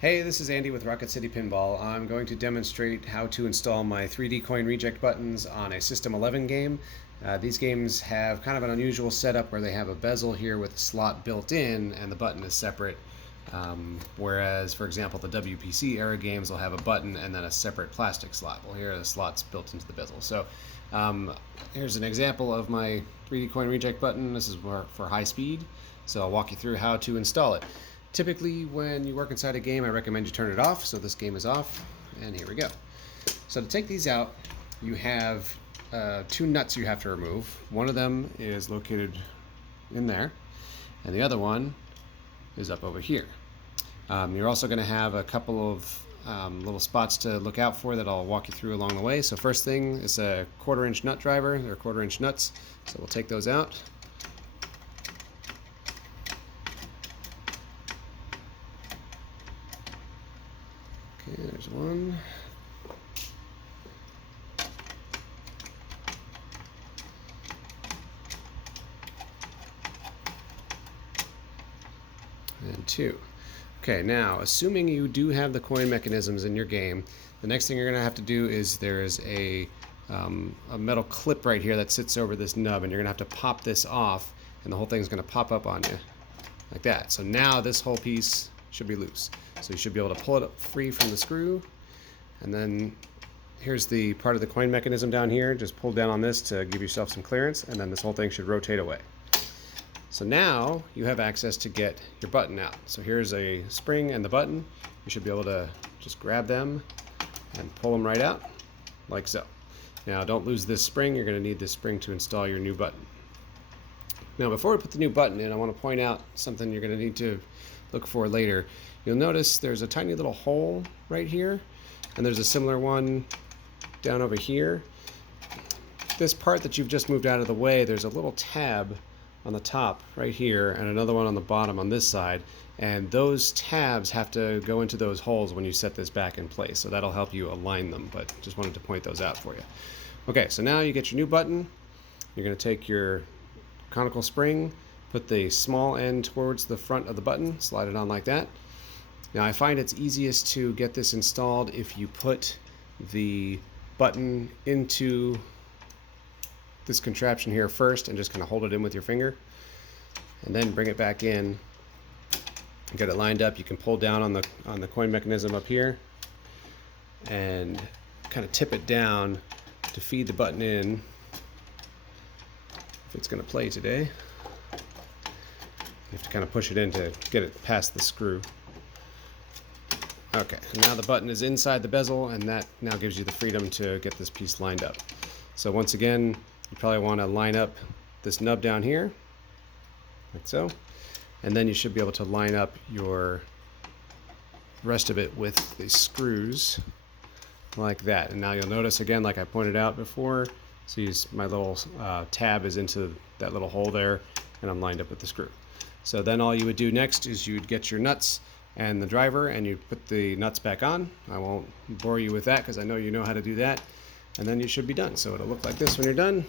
Hey, this is Andy with Rocket City Pinball. I'm going to demonstrate how to install my 3D coin reject buttons on a System 11 game. These games have kind of an unusual setup where they have a bezel here with a slot built in and the button is separate. Whereas, for example, the WPC era games will have a button and then a separate plastic slot. Well, here the slot's built into the bezel. So here's an example of my 3D coin reject button. This is for high speed. So I'll walk you through how to install it. Typically, when you work inside a game, I recommend you turn it off. So this game is off, and here we go. So to take these out, you have two nuts you have to remove. One of them is located in there, and the other one is up over here. You're also going to have a couple of little spots to look out for that I'll walk you through along the way. So first thing is a 1/4 inch nut driver. They're 1/4 inch nuts, so we'll take those out. Okay, there's one. And two. Okay, now assuming you do have the coin mechanisms in your game, the next thing you're going to have to do is there's a metal clip right here that sits over this nub, and you're going to have to pop this off, and the whole thing's going to pop up on you like that. So now this whole piece should be loose. So you should be able to pull it free from the screw, and then here's the part of the coin mechanism down here. Just pull down on this to give yourself some clearance, and then this whole thing should rotate away. So now you have access to get your button out. So here's a spring and the button. You should be able to just grab them and pull them right out, like so. Now don't lose this spring. You're going to need this spring to install your new button. Now before we put the new button in, I want to point out something you're going to need to look for later. You'll notice there's a tiny little hole right here, and there's a similar one down over here. This part that you've just moved out of the way, there's a little tab on the top right here and another one on the bottom on this side, and those tabs have to go into those holes when you set this back in place, so that'll help you align them, but just wanted to point those out for you. Okay, so now you get your new button. You're going to take your conical spring, put the small end towards the front of the button, slide it on like that. Now I find it's easiest to get this installed if you put the button into this contraption here first and just kind of hold it in with your finger, and then bring it back in and get it lined up. You can pull down on the coin mechanism up here and kind of tip it down to feed the button in if it's going to play today. You have to kind of push it in to get it past the screw. Okay, now the button is inside the bezel, and that now gives you the freedom to get this piece lined up. So once again, you probably want to line up this nub down here, like so, and then you should be able to line up your rest of it with the screws like that. And now you'll notice again, like I pointed out before, see my little tab is into that little hole there, and I'm lined up with the screw. So then all you would do next is you'd get your nuts and the driver, and you put the nuts back on. I won't bore you with that because I know you know how to do that. And then you should be done. So it'll look like this when you're done.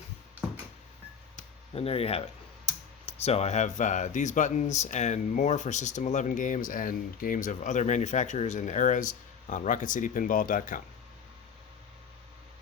And there you have it. So I have these buttons and more for System 11 games and games of other manufacturers and eras on RocketCityPinball.com.